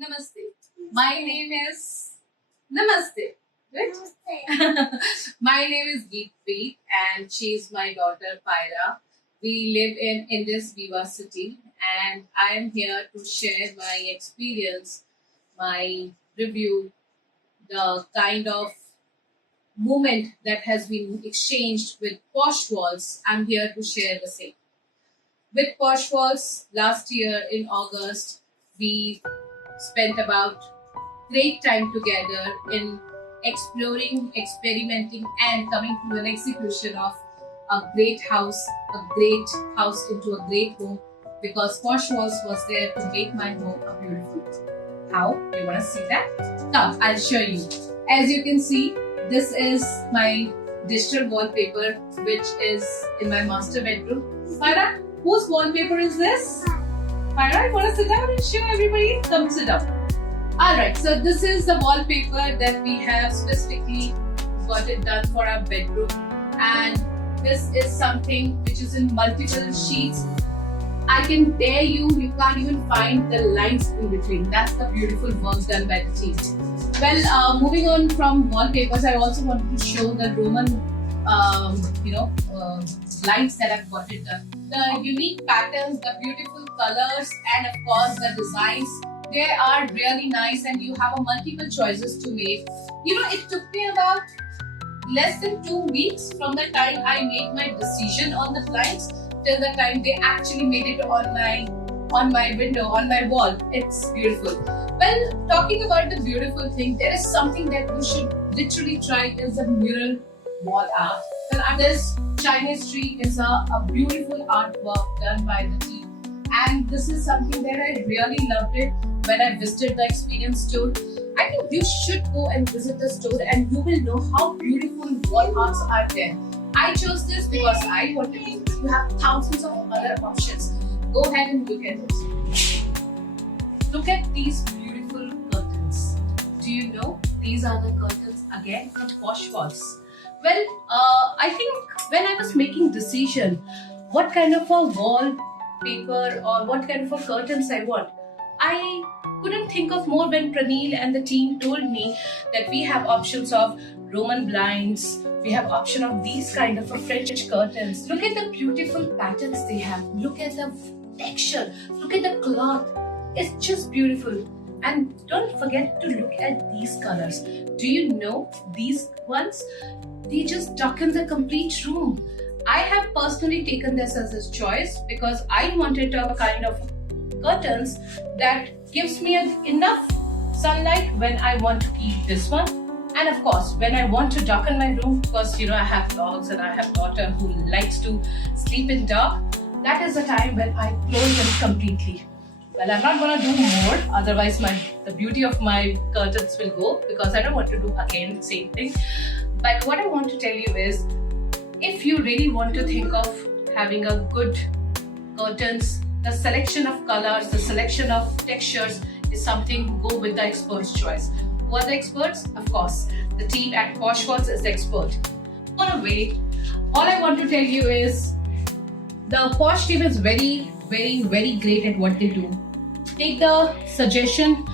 Namaste. My name is Namaste. Right? My name is Geetpreet and she's my daughter Pyra. We live in Indus Viva City and I am here to share my experience, my review, the kind of moment that has been exchanged with Posh Walls. I'm here to share the same. With Posh Walls, last year in August, we spent about great time together in exploring, experimenting, and coming to an execution of a great house into a great home because Posh Walls was there to make my home a beautiful home. How? You want to see that? Come, I'll show you. As you can see, this is my digital wallpaper which is in my master bedroom. Pyra, whose wallpaper is this? Pyra, you want to sit down and show everybody? Come sit down. Alright, so this is the wallpaper that we have specifically got it done for our bedroom, and this is something which is in multiple sheets. I can dare you can't even find the lines in between. That's the beautiful work done by the team. Well, moving on from wallpapers, I also wanted to show the Roman lights that I've got it done. The unique patterns, the beautiful colors, and of course the designs. They are really nice and you have a multiple choices to make. It took me about less than 2 weeks from the time I made my decision on the blinds till the time they actually made it on my window, on my wall. It's beautiful. Well, talking about the beautiful thing, there is something that you should literally try is a mural wall art. And this Chinese tree is a beautiful artwork done by the team. And this is something that I really loved it when I visited the Experience store. I think you should go and visit the store and you will know how beautiful wall arts are there. I chose this because I wanted to. You have thousands of other options. Go ahead and look at it. Look at these beautiful curtains. Do you know these are the curtains again from Posh Walls? Well, I think when I was making decision what kind of a wallpaper or what kind of a curtains I want, I couldn't think of more when Praneel and the team told me that we have options of Roman blinds, we have option of these kind of a French curtains. Look at the beautiful patterns they have. Look at the texture. Look at the cloth. It's just beautiful. And don't forget to look at these colors. Do you know these ones? They just darken the complete room. I have personally taken this as a choice because I wanted a kind of curtains that gives me enough sunlight when I want to keep this one, and of course when I want to darken my room because I have dogs and I have daughter who likes to sleep in dark. That is the time when I close them completely. Well, I'm not going to do more, otherwise the beauty of my curtains will go because I don't want to do again the same thing. But what I want to tell you is, if you really want to think of having a good curtains, the selection of colors, the selection of textures is something, go with the expert's choice. Who are the experts? Of course, the team at Posh Walls is the expert. On a way, all I want to tell you is the Posh team is very, very, very great at what they do. Take the suggestion,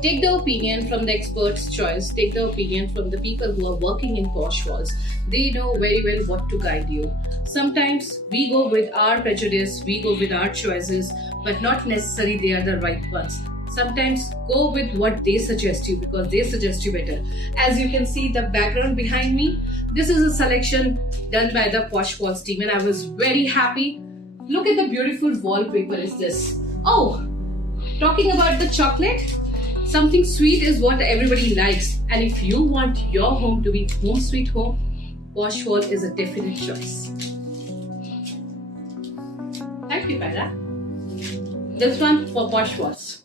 take the opinion from the expert's choice, take the opinion from the people who are working in Posh Walls. They know very well what to guide you. Sometimes we go with our prejudice, we go with our choices, but not necessarily they are the right ones. Sometimes go with what they suggest you because they suggest you better. As you can see the background behind me, this is a selection done by the Posh Walls team and I was very happy. Look at the beautiful wallpaper is this. Oh, talking about the chocolate, something sweet is what everybody likes, and if you want your home to be home sweet home, Posh Walls is a definite choice. Thank you, Pyra. This one for Posh Walls.